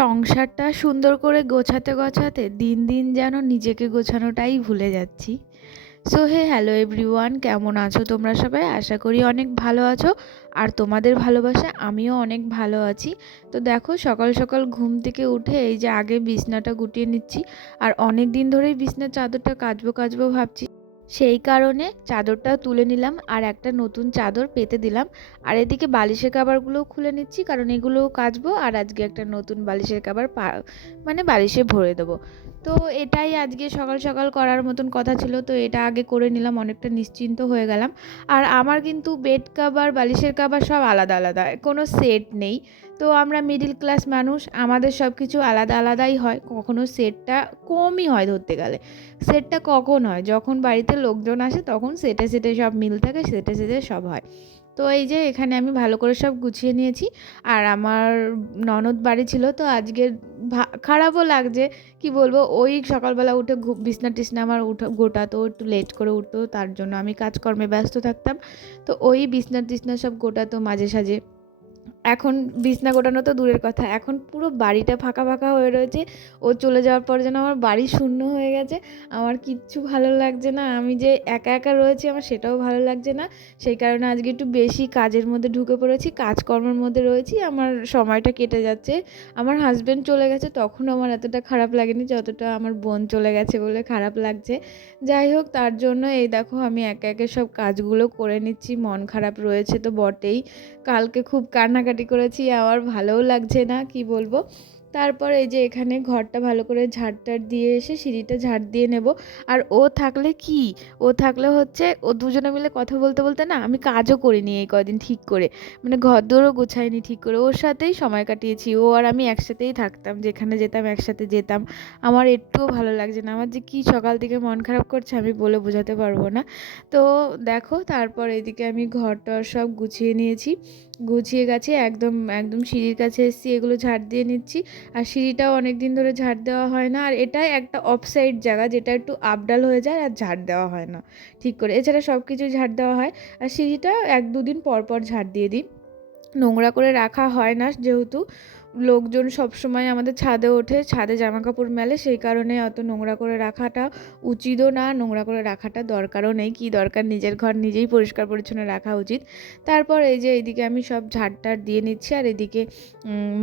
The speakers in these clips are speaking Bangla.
সংসারটা সুন্দর করে গোছাতে গোছাতে দিন দিন যেন নিজেকে গোছানোটাই ভুলে যাচ্ছি। সো হে হ্যালো এভরিওয়ান কেমন আছো তোমরা সবাই? আশা করি অনেক ভালো আছো আর তোমাদের ভালোবাসা আমিও অনেক ভালো আছি। তো দেখো, সকাল সকাল ঘুম থেকে উঠে এই যে আগে বিছনাটা গুটিয়ে নিচ্ছি আর অনেক দিন ধরেই বিছনার চাদরটা কাচবো কাচবো ভাবছি। সেই কারণে চাদরটা তুলে নিলাম আর একটা নতুন চাদর পেতে দিলাম। আর এদিকে বালিশের কাবারগুলোও খুলে নিচ্ছি কারণ এগুলোও কাচবো আর আজকে একটা নতুন বালিশের কাবার পা মানে বালিশে ভরে দেবো। তো এটাই আজকে সকাল সকাল করার মতন কথা ছিল। তো এটা আগে করে নিলাম, অনেকটা নিশ্চিন্ত হয়ে গেলাম। আর আমার কিন্তু বেড কাভার বালিশের কাভার সব আলাদা আলাদা। কোনো সেট নেই। তো আমরা মিডিল ক্লাস মানুষ, আমাদের সব কিছু আলাদা আলাদাই হয়। কখনো সেটটা কমই হয় ধরতে গেলে। সেটটা কখন হয়? যখন বাড়িতে লোকজন আসে তখন সেটে সেটে সব মিল থাকে সেটে সেটে সব হয়। তো এই যে এখানে আমি ভালো করে সব গুছিয়ে নিয়েছি। আর আমার ননদ বাড়ি ছিল তো আজকে ভা- খারাপও লাগছে। কি বলব? ওই সকালবেলা উঠে বিছনা টিছনা আমার উঠা, গোটাতো, একটু লেট করে উঠতো। তার জন্য আমি কাজকর্মে ব্যস্ত থাকতাম। তো ওই বিছনা টিছনা সব গোটাতো মাঝে সাঝে। এখন বিছনা গোটানো তো দূরের কথা। এখন পুরো বাড়িটা ফাঁকা ফাঁকা হয়ে রয়েছে। ও চলে যাওয়ার পর যেন আমার বাড়ি শূন্য হয়ে গেছে। আমার কিচ্ছু ভালো লাগছে না। আমি যে একা একা রয়েছি আমার সেটাও ভালো লাগছে না। সেই কারণে আজকে একটু বেশি কাজের মধ্যে ঢুকে পড়েছি, কাজকর্মের মধ্যে রয়েছি। আমার সময়টা কেটে যাচ্ছে। আমার হাজব্যান্ড চলে গেছে তখন আমার এতটা খারাপ লাগেনি যতটা আমার বোন চলে গেছে বলে খারাপ লাগছে। যাই হোক, তার জন্য এই দেখো আমি একা একে সব কাজগুলো করে নিচ্ছি। মন খারাপ রয়েছে তো বটেই। কালকে খুব কান্নাকাটি করেছি আমার ভালোও লাগছে না, কি বলব? তারপর এই যে এখানে ঘরটা ভালো করে ঝাড়টার দিয়ে এসে সিঁড়িটা ঝাড় দিয়ে নেব। আর ও থাকলে কি? ও থাকলে হচ্ছে, ও দুজনে মিলে কথা বলতে বলতে না, আমি কাজও করিনি এই কদিন ঠিক করে। মানে ঘর দৌড়ও গোছাইনি ঠিক করে। ওর সাথেই সময় কাটিয়েছি। ও আর আমি একসাথেই থাকতাম, যেখানে যেতাম একসাথে যেতাম। আমার একটুও ভালো লাগছে না। আমার যে কী সকাল থেকে মন খারাপ করছে আমি বলে বোঝাতে পারব না। তো দেখো, তারপর এদিকে আমি ঘর টর সব গুছিয়ে নিয়েছি। গুছিয়ে গেছে, একদম একদম সিঁড়ির কাছে এসেছি, এগুলো ঝাড় দিয়ে নিচ্ছি। আর সিঁড়িটাও অনেক দিন ধরে ঝাড় দেওয়া হয় না। আর এটাই একটা অফসাইড জায়গা, যেটা একটু আপডাল হয়ে যায় আর ঝাড় দেওয়া হয় না। ঠিক করে, এছাড়া সব কিছু ঝাড় দেওয়া হয়। আর সিঁড়িটা এক দুদিন পর পর ঝাড় দিয়ে দিই। নোংরা করে রাখা হয় না যেহেতু। লোকজন সব সময় আমাদের ছাদে ওঠে, ছাদে জামা কাপড় মেলে, সেই কারণে অত নোংরা করে রাখাটা উচিতও না, নোংরা করে রাখাটা দরকারও নেই, কি দরকার নিজের ঘর নিজেই পরিষ্কার পরিচ্ছন্ন রাখা উচিত। তারপর এই যে এইদিকে আমি সব ঝাড় টাড় দিয়ে নিচ্ছি, আর এদিকে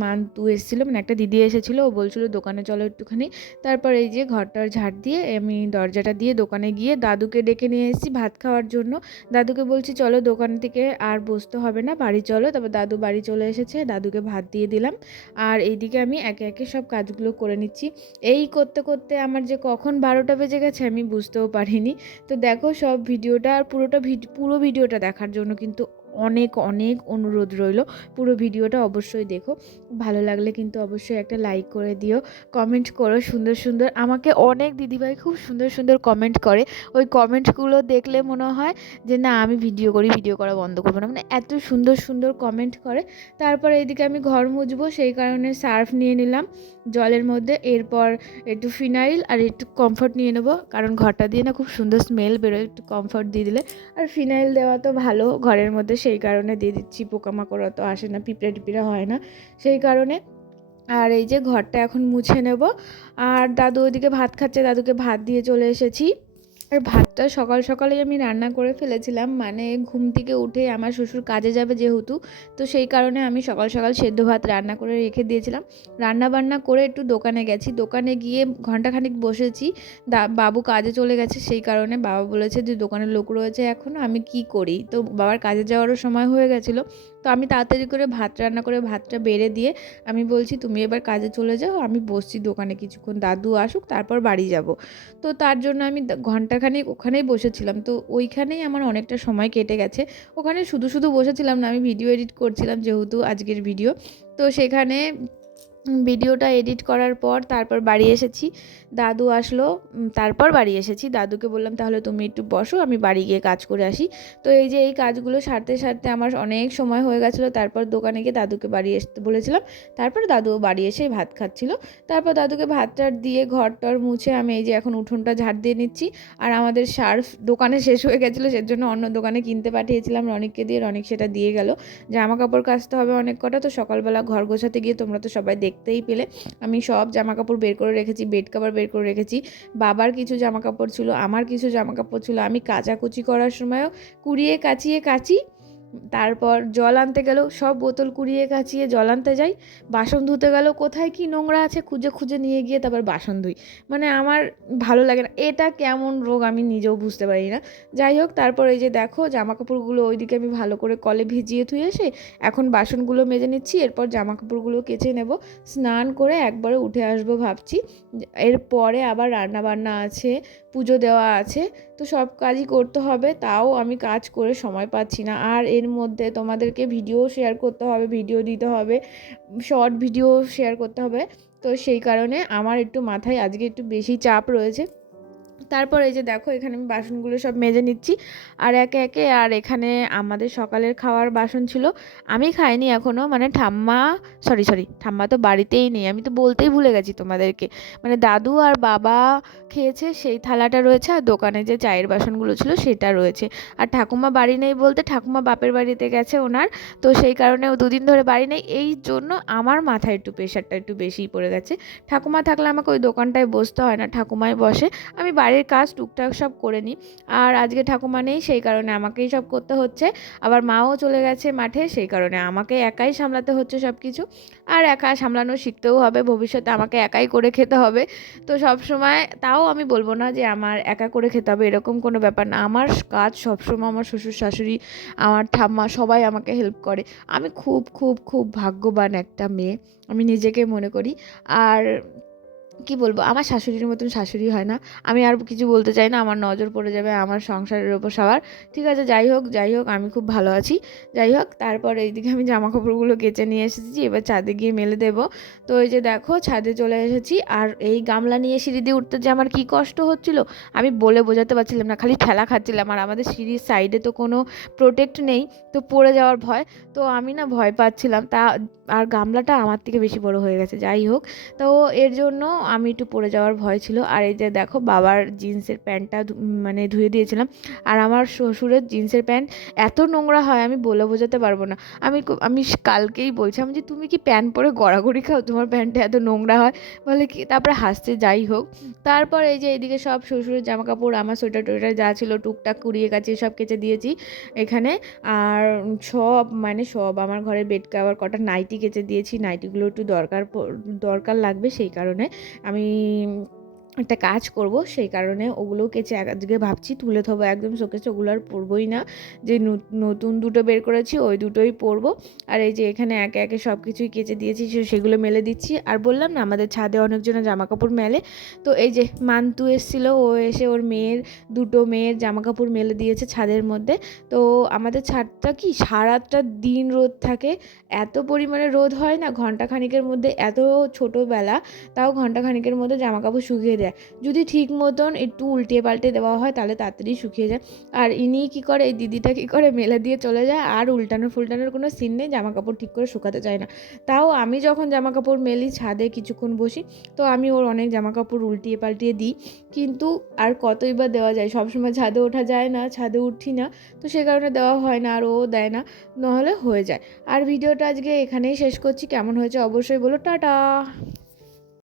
মান্তু এসেছিল মানে একটা দিদি এসেছিল, ও বলছিল, দোকানে চলো একটুখানি। তারপর এই যে ঘরটার ঝাড় দিয়ে আমি দরজাটা দিয়ে দোকানে গিয়ে দাদুকে ডেকে নিয়ে এসেছি ভাত খাওয়ার জন্য। দাদুকে বলছি, চলো দোকান থেকে আর বসতে হবে না, বাড়ি চলো। তারপর দাদু বাড়ি চলে এসেছে, দাদুকে ভাত দিয়ে দিলাম। আর এইদিকে আমি একে একে সব কাজগুলো করে নিচ্ছি। এই করতে করতে আমার যে কখন বারোটা বেজে গেছে আমি বুঝতেও পারিনি। তো দেখো সব ভিডিওটা আর পুরোটা পুরো ভিডিওটা দেখার জন্য কিন্তু অনেক অনেক অনুরোধ রইল। পুরো ভিডিওটা অবশ্যই দেখো। ভালো লাগলে কিন্তু অবশ্যই একটা লাইক করে দিও কমেন্ট করো সুন্দর সুন্দর। আমাকে অনেক দিদিভাই খুব সুন্দর সুন্দর কমেন্ট করে। ওই কমেন্টগুলো দেখলে মনে হয় যে, না, আমি ভিডিও করি ভিডিও করা বন্ধ করব না। মানে এত সুন্দর সুন্দর কমেন্ট করে। তারপর এইদিকে আমি ঘর মুছবো, সেই কারণে সার্ফ নিয়ে নিলাম জলের মধ্যে। এরপর একটু ফিনাইল আর একটু কমফর্ট নিয়ে নেব, কারণ ঘরটা দিয়ে না খুব সুন্দর স্মেল বেরোয়, একটু কমফর্ট দিয়ে দিলে। আর ফিনাইল দেওয়া তো ভালো, ঘরের মধ্যে সেই কারণে দিয়ে দিচ্ছি, পোকামাকড় অত আসে না, পিঁপড়ে টিপড়ে হয় না। সেই কারণে আর এই যে ঘরটা এখন মুছে নেব। আর দাদু ওইদিকে ভাত খাচ্ছে, দাদুকে ভাত দিয়ে চলে এসেছি। আর ভাতটা সকাল সকালেই আমি রান্না করে ফেলেছিলাম। মানে ঘুম থেকে উঠে আমার শ্বশুর কাজে যাবে যেহেতু, তো সেই কারণে আমি সকাল সকাল সেদ্ধ ভাত রান্না করে রেখে দিয়েছিলাম। রান্না বান্না করে একটু দোকানে গেছি। দোকানে গিয়ে ঘন্টাখানিক বসেছি। বাবু কাজে চলে গেছে। সেই কারণে বাবা বলেছে যে দোকানের লোক রয়েছে এখন, আমি কি করি? তো বাবার কাজে যাওয়ারও সময় হয়ে গেছিল। তো আমি তাড়াতাড়ি করে ভাত রান্না করে ভাতটা বেড়ে দিয়ে আমি বলছি, তুমি এবার কাজে চলে যাও, আমি বসছি দোকানে কিছুক্ষণ। দাদু আসুক, তারপর বাড়ি যাব। তো তার জন্য আমি ঘন্টাখানেক ওখানেই বসেছিলাম। তো ওইখানেই আমার অনেকটা সময় কেটে গেছে। ওখানে শুধু শুধু বসেছিলাম না, আমি ভিডিও এডিট করছিলাম যেহেতু আজকের ভিডিও। তো সেখানে ভিডিওটা এডিট করার পর তারপর বাড়ি এসেছি। দাদু আসলো তারপর বাড়ি এসেছি। দাদুকে বললাম, তাহলে তুমি একটু বসো, আমি বাড়ি গিয়ে কাজ করে আসি। তো এই যে এই কাজগুলো সারতে সারতে আমার অনেক সময় হয়ে গেছিল। তারপর দোকানে গিয়ে দাদুকে বাড়ি আসতে বলেছিলাম। তারপর দাদুও বাড়ি এসে ভাত খাচ্ছিল। তারপর দাদুকে ভাত টাত দিয়ে ঘর টর মুছে আমি এই যে এখন উঠোনটা ঝাড় দিয়ে নিচ্ছি। আর আমাদের সার্ফ দোকানে শেষ হয়ে গেছিল, সেজন্য অন্য দোকানে কিনতে পাঠিয়েছিলাম। রনিককে দিয়ে, রনিক সেটা দিয়ে গেল জামা কাপড় কাচতে হবে অনেক কটা, তো সকালবেলা ঘর গোছাতে গিয়ে তোমরা তো সবাই দেখতে দেখতেই পেলে। আমি সব জামা কাপড় বের করে রেখেছি, বেড কাভার বের করে রেখেছি। বাবার কিছু জামা কাপড় ছিল, আমার কিছু জামা কাপড় ছিল। আমি কাচাকুচি করার সময়ও কুড়িয়ে কাচিয়ে কাচি। তারপর জল আনতে গেলেও সব বোতল কুড়িয়ে কাচিয়ে জল আনতে যাই। বাসন ধুতে গেলেও কোথায় কি নোংরা আছে খুঁজে খুঁজে নিয়ে গিয়ে তারপর বাসন ধুই। মানে আমার ভালো লাগে না। এটা কেমন রোগ আমি নিজেও বুঝতে পারি না। যাই হোক, তারপর এই যে দেখো জামা কাপড়গুলো ওইদিকে আমি ভালো করে কলে ভিজিয়ে ধুয়ে এসে এখন বাসনগুলো মেজে নিচ্ছি। এরপর জামা কাপড়গুলো কেচে নেব। স্নান করে একবারে উঠে আসব ভাবছি। এরপরে আবার রান্না বান্না আছে, পুজো দেওয়া আছে। তো সব কাজই করতে হবে। তাও আমি কাজ করে সময় পাচ্ছি না। আর এর মধ্যে তোমাদেরকে ভিডিও শেয়ার করতে হবে ভিডিও দিতে হবে শর্ট ভিডিও শেয়ার করতে হবে। তো সেই কারণে আমার একটু মাথায় আজকে একটু বেশি চাপ রয়েছে। তারপর এই যে দেখো, এখানে আমি বাসনগুলো সব মেজে নিচ্ছি। আর একে একে, আর এখানে আমাদের সকালের খাওয়ার বাসন ছিল। আমি খাইনি এখনও মানে ঠাম্মা সরি সরি ঠাম্মা তো বাড়িতেই নেই। আমি তো বলতেই ভুলে গেছি তোমাদেরকে। মানে দাদু আর বাবা খেয়েছে, সেই থালাটা রয়েছে, আর দোকানে যে চায়ের বাসনগুলো ছিল সেটা রয়েছে। আর ঠাকুমা বাড়ি নেই বলতে ঠাকুমা বাপের বাড়িতে গেছে ওনার। তো সেই কারণে ও দুদিন ধরে বাড়ি নেই। এই জন্য আমার মাথায় একটু প্রেশারটা একটু বেশিই পড়ে গেছে। ঠাকুমা থাকলে আমাকে ওই দোকানটায় বসতে হয় না, ঠাকুমাই বসে। আমি বাড়ির কাজ টুকটাক সব করে নিই। আর আজকে ঠাকুমা নেই, সেই কারণে আমাকেই সব করতে হচ্ছে। আবার মাও চলে গেছে মাঠে, সেই কারণে আমাকে একাই সামলাতে হচ্ছে সব কিছু। আর একা সামলানো শিখতেও হবে, ভবিষ্যতে আমাকে একাই করে খেতে হবে। তো সব সময় তাও আমি বলব না যে আমার একা করে খেতে হবে, এরকম কোনো ব্যাপার না। আমার কাজ সবসময় আমার শ্বশুর, শাশুড়ি, আমার ঠাম্মা সবাই আমাকে হেল্প করে। আমি খুব খুব খুব ভাগ্যবান একটা মেয়ে। আমি নিজেকে মনে করি। আর কি বলব? আমার শাশুড়ির মতন শাশুড়ি হয় না। আমি আর কিছু বলতে চাই না, আমার নজর পড়ে যাবে আমার সংসারের ওপর সবার। ঠিক আছে, যাই হোক যাই হোক, আমি খুব ভালো আছি। যাই হোক, তারপর এইদিকে আমি জামা কাপড়গুলো কেচে নিয়ে এসেছি, এবার ছাদে গিয়ে মেলে দেবো। তো এই যে দেখো, ছাদে চলে এসেছি, আর এই গামলা নিয়ে সিঁড়ি দিয়ে উঠতে যে আমার কী কষ্ট হচ্ছিল, আমি বলে বোঝাতে পারছিলাম না, খালি ঠেলা খাচ্ছিলাম। আর আমাদের সিঁড়ির সাইডে তো কোনো প্রোটেক্ট নেই, তো পড়ে যাওয়ার ভয়। তো আমি না ভয় পাচ্ছিলাম। তা, আর গামলাটা আমার থেকে বেশি বড় হয়ে গেছে, যাই হোক। তো এর জন্য আমি একটু পড়ে যাওয়ার ভয় ছিল। আর এই যে দেখো, বাবার জিন্সের প্যান্টটা মানে ধুয়ে দিয়েছিলাম। আর আমার শ্বশুরের জিন্সের প্যান্ট এত নোংরা হয়, আমি বলে বোঝাতে পারব না। আমি আমি কালকেই বলছিলাম যে, তুমি কি প্যান্ট পরে গড়াগড়ি খাও? তোমার প্যান্টটা এত নোংরা হয়। বলে কি, তারপরে হাসতে যাই হোক। তারপর এই যে এইদিকে সব শ্বশুরের জামা কাপড় আমার সোয়েটার টোয়েটার যা ছিল, টুকটাক কুড়িয়ে কাচিয়ে সব কেচে দিয়েছি এখানে। আর সব মানে সব আমার ঘরে বেড কাভার কটা নাইটি কেচে দিয়েছি। নাইটিগুলো একটু দরকার দরকার লাগবে সেই কারণে। আমি একটা কাজ করব, সেই কারণে ওগুলো কেচে আজকে ভাবছি তুলে থবো একদম শোকেছে ওগুলো আর পরবই না। যে নতুন দুটো বের করেছি, ওই দুটোই পরবো। আর এই যে এখানে একে একে সব কিছুই কেচে দিয়েছি সেগুলো মেলে দিচ্ছি। আর বললাম না, আমাদের ছাদে অনেকজনের জামা কাপড় মেলে। তো এই যে মান্তু এসেছিল, ও এসে ওর মেয়ের, দুটো মেয়ের জামা কাপড় মেলে দিয়েছে ছাদের মধ্যে। তো আমাদের ছাদটা কি সারাটা দিন রোদ থাকে। এত পরিমাণে রোদ হয় না ঘণ্টা খানিকের মধ্যে, এত ছোটোবেলা। তাও ঘণ্টা খানিকের মধ্যে জামা কাপড় শুকিয়ে যায়। যদি ঠিক মতন একটু উল্টে পাল্টে দেওয়া হয়, তাহলে তাড়াতাড়ি শুকিয়ে যায়। আর ইনি কী করে, এই দিদিটা কী করে মেলে দিয়ে চলে যায়? আর উল্টানো ফুলটানোর কোনো সিন নেই জামা কাপড় ঠিক করে শুকাতে চায় না। তাও আমি যখন জামা কাপড় মেলি ছাদে কিছুক্ষণ বসি, তো আমি ওর অনেক জামা কাপড় উল্টিয়ে পাল্টিয়ে দিই। কিন্তু আর কতই বা দেওয়া যায়? সবসময় ছাদে ওঠা যায় না, ছাদে উঠি না। তো সে কারণে দেওয়া হয় না, আর ও দেয় না। নাহলে হয়ে যায়। আর ভিডিওটা আজকে এখানেই শেষ করছি। কেমন হয়েছে অবশ্যই বলো। টাটা!